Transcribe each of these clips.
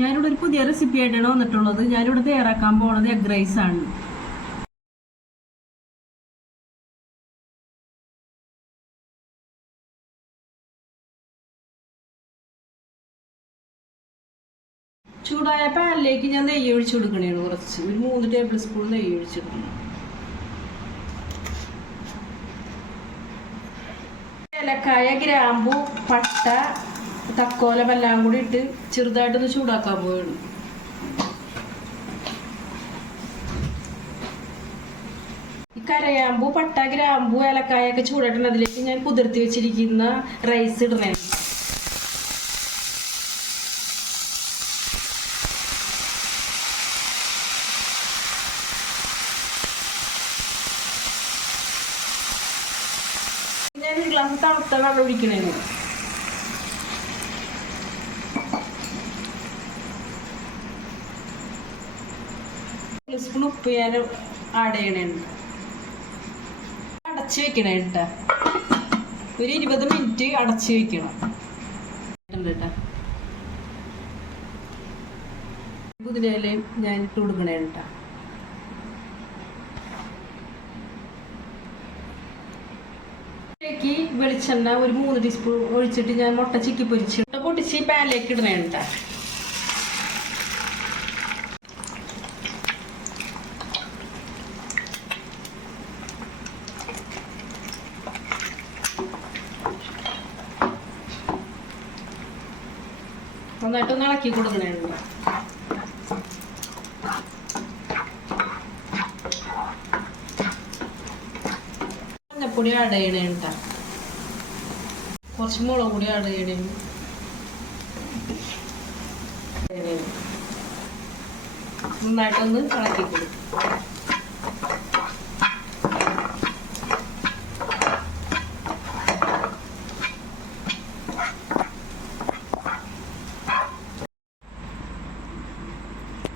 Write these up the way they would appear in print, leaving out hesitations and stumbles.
ഞാനിവിടെ ഒരു പുതിയ റെസിപ്പി ആയിട്ടാണ് വന്നിട്ടുള്ളത്. ഞാനിവിടെ തയ്യാറാക്കാൻ പോണത് എഗ് റൈസ് ആണ്. ചൂടായ പാനിലേക്ക് ഞാൻ നെയ്യ് ഒഴിച്ചു കൊടുക്കണേണ്. കുറച്ച് ഒരു 3 ടേബിൾ സ്പൂൺ നെയ്യ് ഒഴിച്ചിടണം. ഏലക്കായ, ഗ്രാമ്പു, പട്ട, തക്കോലം എല്ലാം കൂടി ഇട്ട് ചെറുതായിട്ടൊന്ന് ചൂടാക്കാൻ പോവുകയാണ്. ഈ കരയാമ്പു, പട്ട, ഗ്രാമ്പു, ഏലക്കായ ഒക്കെ ചൂടായിട്ടുണ്ട്. അതിലേക്ക് ഞാൻ കുതിർത്തി വെച്ചിരിക്കുന്ന റൈസ് ഇടണേ. ഞാൻ ഒരു ഗ്ലാസ് തണുത്ത വെള്ളം ഒഴിക്കണേന്ന്. സ്പൂൺ ഉപ്പ് ഞാൻ ആഡ് ചെയ്യണേന്ന്. അടച്ച് വെക്കണേ കേട്ടാ. ഒരു 20 മിനിറ്റ് അടച്ച് വെക്കണം കേട്ടാ. പുതിനയിലയും ഞാൻ ഇട്ട് കൊടുക്കണേ കേട്ടാ. വെളിച്ചെണ്ണ ഒരു 3 ടീസ്പൂൺ ഒഴിച്ചിട്ട് ഞാൻ മുട്ട ചിക്കി പൊരിച്ച് പൊട്ടിച്ച് പാനിലേക്ക് ഇടണേ കേട്ടാ. നന്നായിട്ടൊന്ന് ഇളക്കി കൊടുക്കണേ. മഞ്ഞപ്പൊടി ആഡ് ചെയ്യണേ കേട്ടാ. കുറച്ച് മുളക് പൊടി ആഡ് ചെയ്യണേ. നന്നായിട്ടൊന്ന് ഇളക്കി കൊടുക്കും.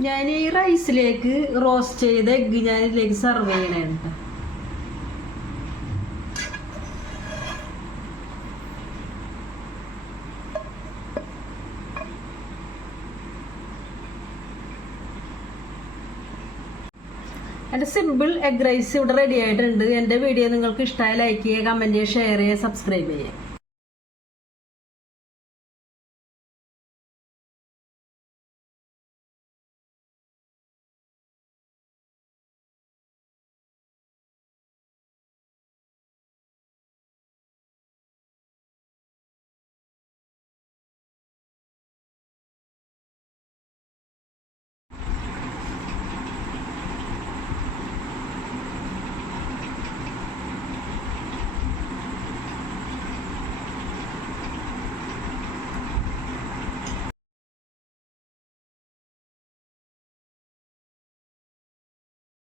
ഞാൻ ഈ റൈസിലേക്ക് റോസ്റ്റ് ചെയ്ത എഗ്ഗ് ഞാൻ ഇതിലേക്ക് സെർവ് ചെയ്യണേ കേട്ടോ. എൻ്റെ സിമ്പിൾ എഗ് റൈസ് ഇവിടെ റെഡി ആയിട്ടുണ്ട്. എൻ്റെ വീഡിയോ നിങ്ങൾക്ക് ഇഷ്ടമായി ലൈക്ക് ചെയ്യുക, കമൻറ്റ് ചെയ്യുക, ഷെയർ ചെയ്യുക, സബ്സ്ക്രൈബ് ചെയ്യുക.